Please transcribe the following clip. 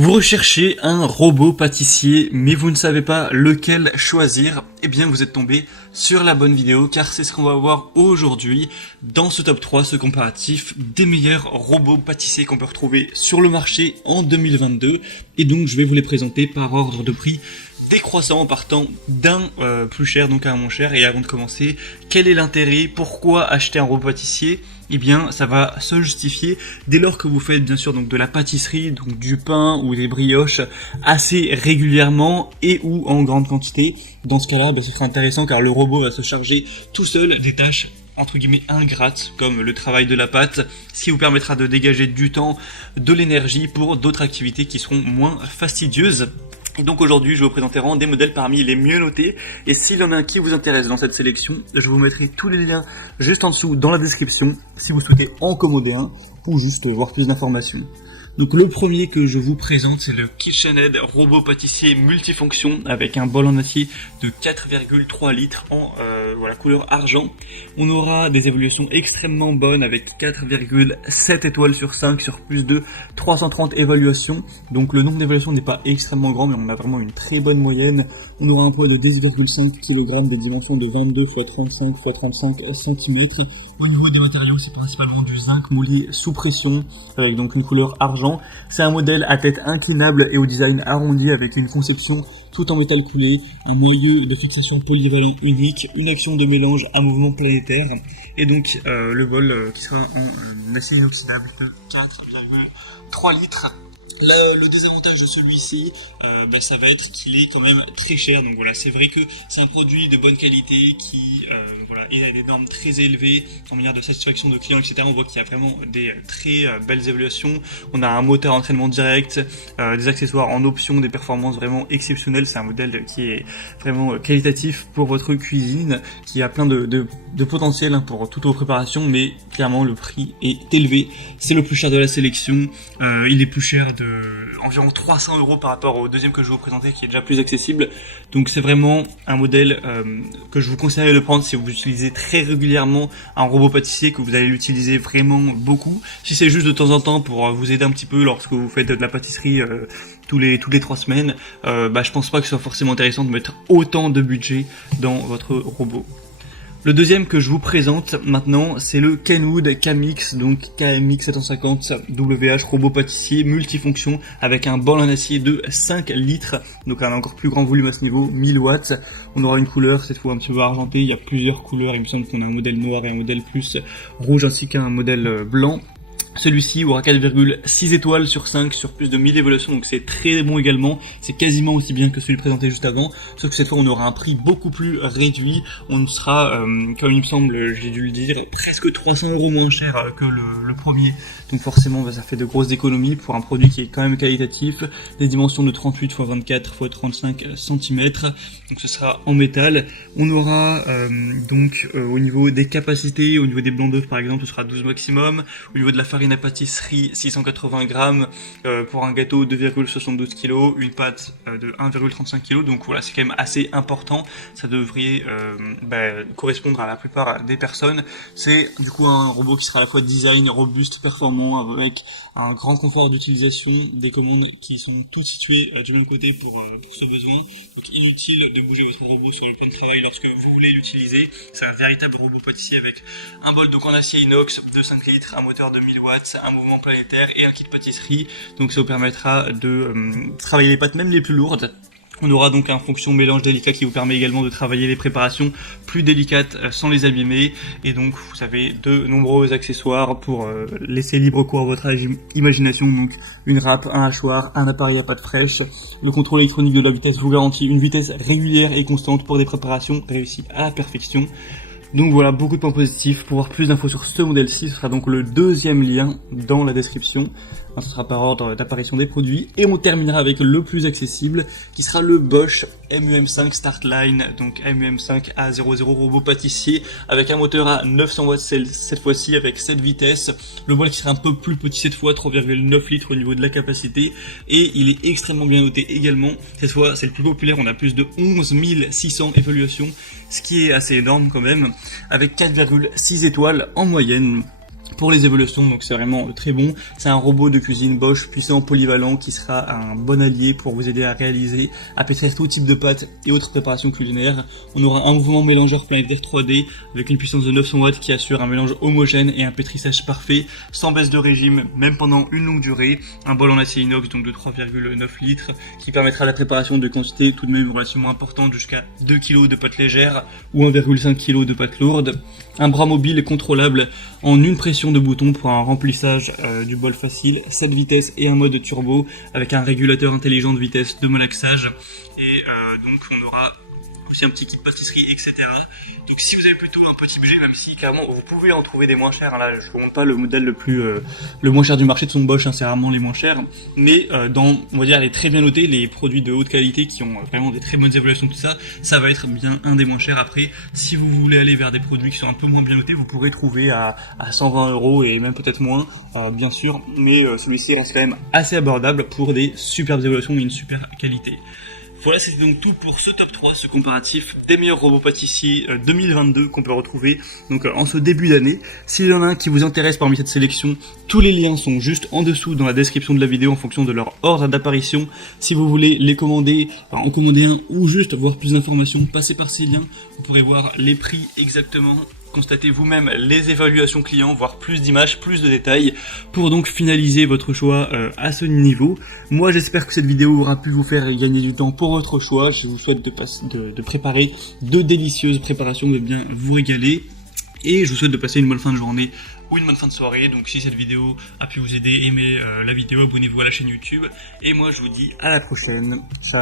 Vous recherchez un robot pâtissier, mais vous ne savez pas lequel choisir. Eh bien, vous êtes tombé sur la bonne vidéo, car c'est ce qu'on va voir aujourd'hui dans ce top 3, ce comparatif des meilleurs robots pâtissiers qu'on peut retrouver sur le marché en 2022. Et donc, je vais vous les présenter par ordre de prix décroissant en partant d'un plus cher donc à un moins cher. Et avant de commencer, quel est l'intérêt? Pourquoi acheter un robot pâtissier? Eh bien, ça va se justifier dès lors que vous faites bien sûr donc de la pâtisserie, donc du pain ou des brioches assez régulièrement et ou en grande quantité. Dans ce cas-là, ce sera intéressant car le robot va se charger tout seul des tâches entre guillemets ingrates comme le travail de la pâte, ce qui vous permettra de dégager du temps, de l'énergie pour d'autres activités qui seront moins fastidieuses. Et donc aujourd'hui, je vais vous présenter des modèles parmi les mieux notés. Et s'il y en a un qui vous intéresse dans cette sélection, je vous mettrai tous les liens juste en dessous dans la description si vous souhaitez en commander un ou juste voir plus d'informations. Donc le premier que je vous présente, c'est le KitchenAid robot pâtissier multifonction avec un bol en acier de 4,3 litres en couleur argent. On aura des évolutions extrêmement bonnes avec 4,7 étoiles sur 5 sur plus de 330 évaluations. Donc le nombre d'évaluations n'est pas extrêmement grand, mais on a vraiment une très bonne moyenne. On aura un poids de 10,5 kg, des dimensions de 22 x 35 x 35 cm. Au niveau des matériaux, c'est principalement du zinc moulé sous pression avec donc une couleur argent. C'est un modèle à tête inclinable et au design arrondi avec une conception tout en métal coulé, un moyeu de fixation polyvalent unique, une action de mélange à mouvement planétaire et donc le bol qui sera en acier inoxydable de 4,3 litres. Là, le désavantage de celui-ci, ça va être qu'il est quand même très cher. Donc voilà, c'est vrai que c'est un produit de bonne qualité qui est à des normes très élevées en manière de satisfaction de clients, etc. On voit qu'il y a vraiment des très belles évaluations. On a un moteur d'entraînement direct, des accessoires en option, des performances vraiment exceptionnelles. C'est un modèle qui est vraiment qualitatif pour votre cuisine, qui a plein de potentiel pour toutes vos préparations, mais clairement le prix est élevé. C'est le plus cher de la sélection. Il est plus cher de environ 300 € par rapport au deuxième que je vais vous présenter qui est déjà plus accessible. Donc c'est vraiment un modèle que je vous conseillerais de prendre si vous utilisez très régulièrement un robot pâtissier, que vous allez l'utiliser vraiment beaucoup. Si c'est juste de temps en temps pour vous aider un petit peu lorsque vous faites de la pâtisserie tous les 3 semaines, je pense pas que ce soit forcément intéressant de mettre autant de budget dans votre robot. Le deuxième que je vous présente maintenant, c'est le Kenwood KMX, donc KMX 750 WH robot pâtissier multifonction avec un bol en acier de 5 litres, donc un encore plus grand volume à ce niveau, 1000 watts. On aura une couleur cette fois un petit peu argentée, il y a plusieurs couleurs, il me semble qu'on a un modèle noir et un modèle plus rouge ainsi qu'un modèle blanc. Celui-ci aura 4,6 étoiles sur 5 sur plus de 1000 évaluations, donc c'est très bon également, c'est quasiment aussi bien que celui présenté juste avant, sauf que cette fois on aura un prix beaucoup plus réduit, on sera, comme il me semble, j'ai dû le dire, presque 300 € moins cher que le premier, donc forcément ça fait de grosses économies pour un produit qui est quand même qualitatif, des dimensions de 38 x 24 x 35 cm, donc ce sera en métal. On aura au niveau des capacités, au niveau des blancs d'œufs par exemple, ce sera 12 maximum, au niveau de la farine à pâtisserie 680 grammes pour un gâteau 2,72 kg, une pâte de 1,35 kg, donc voilà, c'est quand même assez important, ça devrait correspondre à la plupart des personnes. C'est du coup un robot qui sera à la fois design, robuste, performant, avec un grand confort d'utilisation, des commandes qui sont toutes situées du même côté pour ce besoin, donc inutile de bouger votre robot sur le plan de travail lorsque vous voulez l'utiliser. C'est un véritable robot pâtissier avec un bol donc en acier inox de 5 litres, un moteur de 1000 watts, un mouvement planétaire et un kit pâtisserie, donc ça vous permettra de travailler les pâtes même les plus lourdes. On aura donc un fonction mélange délicat qui vous permet également de travailler les préparations plus délicates sans les abîmer, et donc vous avez de nombreux accessoires pour laisser libre cours à votre imagination, donc une râpe, un hachoir, un appareil à pâte fraîche. Le contrôle électronique de la vitesse vous garantit une vitesse régulière et constante pour des préparations réussies à la perfection. Donc voilà, beaucoup de points positifs. Pour voir plus d'infos sur ce modèle-ci, ce sera donc le deuxième lien dans la description. Ce sera par ordre d'apparition des produits. Et on terminera avec le plus accessible, qui sera le Bosch MUM5 Startline, donc MUM5 A00 robot pâtissier, avec un moteur à 900 watts cette fois-ci, avec 7 vitesses. Le bol qui sera un peu plus petit cette fois, 3,9 litres au niveau de la capacité. Et il est extrêmement bien noté également. Cette fois, c'est le plus populaire, on a plus de 11 600 évaluations, ce qui est assez énorme quand même, avec 4,6 étoiles en moyenne. pour les évolutions, donc c'est vraiment très bon. C'est un robot de cuisine Bosch puissant, polyvalent, qui sera un bon allié pour vous aider à réaliser, à pétrir tout type de pâtes et autres préparations culinaires. On aura un mouvement mélangeur planétaire 3D avec une puissance de 900 watts qui assure un mélange homogène et un pétrissage parfait, sans baisse de régime, même pendant une longue durée. Un bol en acier inox donc de 3,9 litres qui permettra la préparation de quantités tout de même relativement importantes, jusqu'à 2 kg de pâtes légères ou 1,5 kg de pâtes lourdes. Un bras mobile contrôlable en une pression de bouton pour un remplissage du bol facile, 7 vitesses et un mode turbo avec un régulateur intelligent de vitesse de malaxage, et donc on aura aussi un petit kit pâtisserie, etc. Donc si vous avez plutôt un petit budget, même si carrément vous pouvez en trouver des moins chers, hein, là je ne montre pas le modèle le moins cher du marché de son Bosch, hein, c'est rarement les moins chers, mais dans, on va dire, les très bien notés, les produits de haute qualité qui ont vraiment des très bonnes évaluations, tout ça, ça va être bien un des moins chers. Après, si vous voulez aller vers des produits qui sont un peu moins bien notés, vous pourrez trouver à 120 € et même peut-être moins, bien sûr, mais celui-ci reste quand même assez abordable pour des superbes évaluations et une super qualité. Voilà, c'était donc tout pour ce top 3, ce comparatif des meilleurs robots pâtissiers 2022 qu'on peut retrouver donc en ce début d'année. S'il y en a un qui vous intéresse parmi cette sélection, tous les liens sont juste en dessous dans la description de la vidéo en fonction de leur ordre d'apparition. Si vous voulez les commander, en commander un ou juste voir plus d'informations, passez par ces liens. Vous pourrez voir les prix exactement, constatez vous-même les évaluations clients, voir plus d'images, plus de détails, pour donc finaliser votre choix à ce niveau. Moi j'espère que cette vidéo aura pu vous faire gagner du temps pour votre choix. Je vous souhaite de préparer de délicieuses préparations, de bien vous régaler, et je vous souhaite de passer une bonne fin de journée ou une bonne fin de soirée. Donc si cette vidéo a pu vous aider, aimez la vidéo, abonnez-vous à la chaîne YouTube, et moi je vous dis à la prochaine. Ciao.